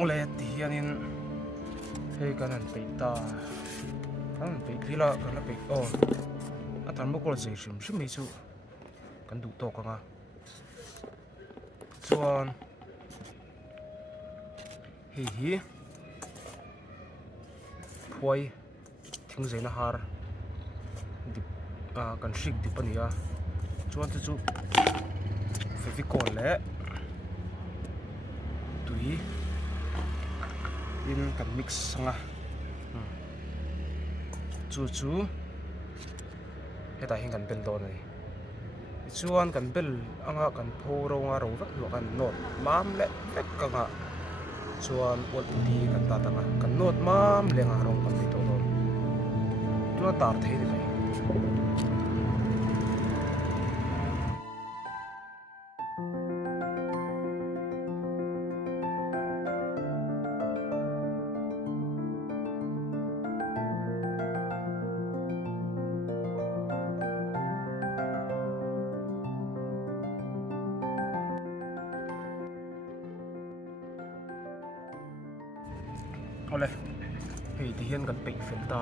ole ti hianin hei kan an peita kan peit vila kan peit o atan mo kol sei shim shim chu kan du to kanga chuan hei hi phoi thing zeina har dip kan shik dip ania chuan chu fevicol le tui in kan mix sanga chu heta hin kan bel do nei chuan kan bel anga kan pho ro nga ro vak lo kan not mam le vek kanga chuan ol ti kan ta tanga kan not mam le nga rong kan to do tu tar thei ni mai ole hei ti hian kan pei fel ta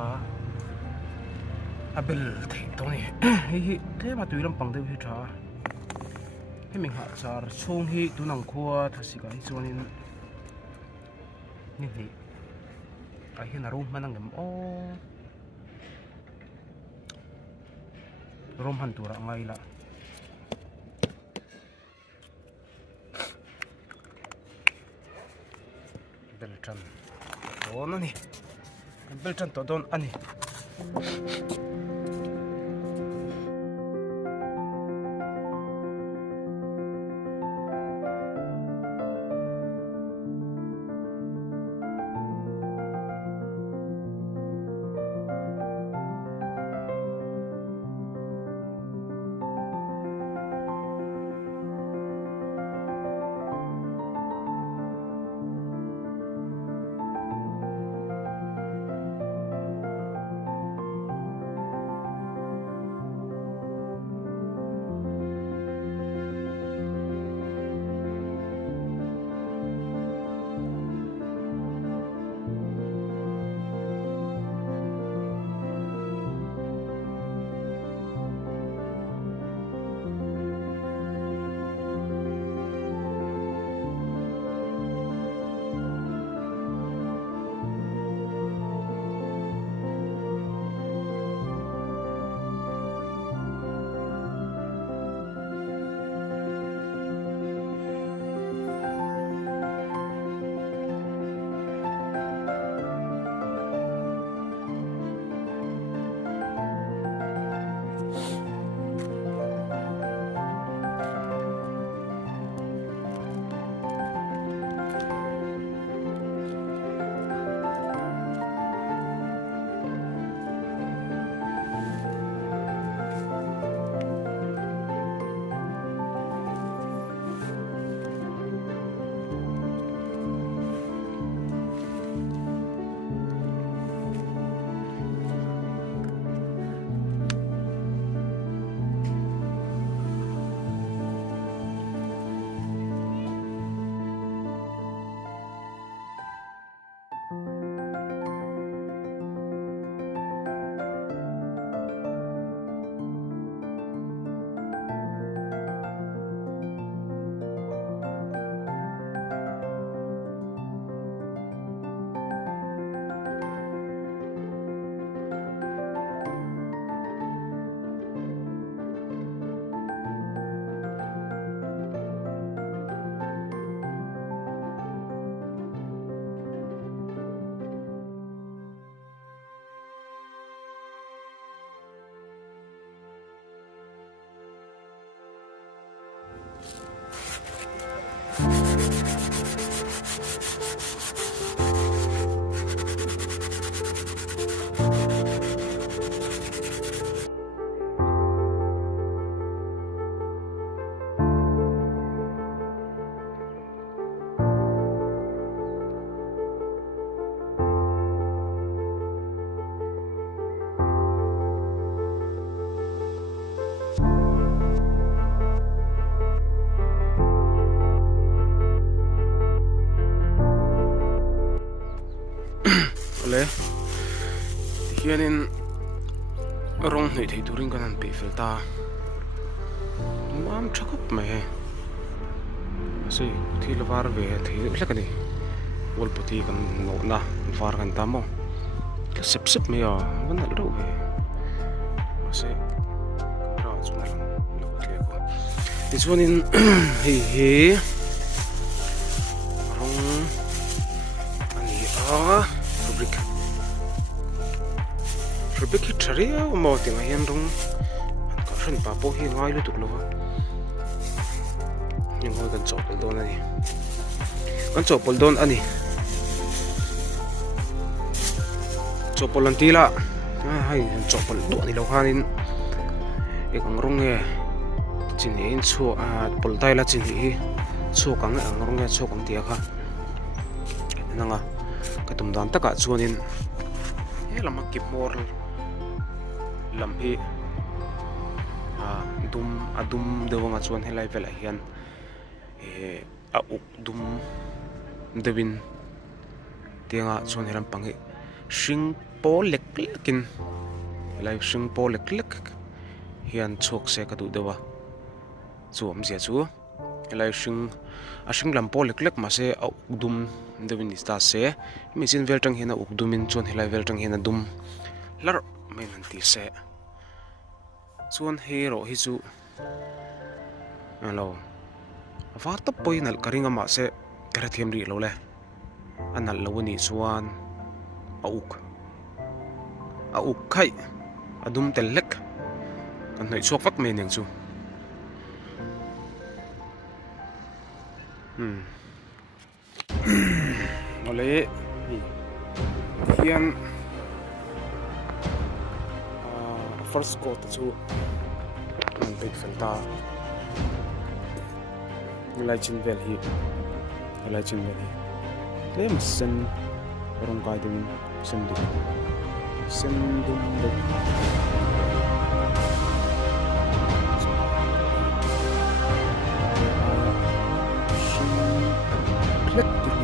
abel thei to ni hi te ma tui lam pang de hi tha he ming ha char chung hi tu nang khuwa thasi ka hi chuanin ni hi ai hian ro manang em o rom han tura ngai la beltran don ani beltran to don ani khianin rong nei thei turin kan an pe felta mam thakap me ase thil var ve thei hlakani wal puti kan no na var kan tamo sep sep me ya van al ro ve ase ra chuna lo tle ko this one in he rong ani fabric thari mo ti ma hian rong ka hren pa po hi ngai lu tuk lo ni ngoi kan chopol don ani kan chopol don ani chopol an tila hai chopol do ni lo khanin ekang rong nge chin in chu pol tai la chin hi chu kang ang rong nge chu kang tia kha nanga ka tum dan taka chuanin he lama ki mor lam hi adum dewanga chuan helai vela hian a uk dum devin tianga chuan heram pangi shing po lek lekin helai shing po lek lek hian chok se ka du dewa chuam zia chu helai shing lam po lek lek ma se a uk dum devin ista se mi chin vel tang hian a uk dumin chuan helai vel tang hian a dum lar mai nan ti se chuan hero hi chu alo va ta poi nal karinga ma se kara thiam ri lo le anal lo ni chuan a uk khai adum tel lek kan noi chok vak me neng chu ole hian first coat chu an big felta lai chin vel hi lem sen rong kai ding sen dum de plek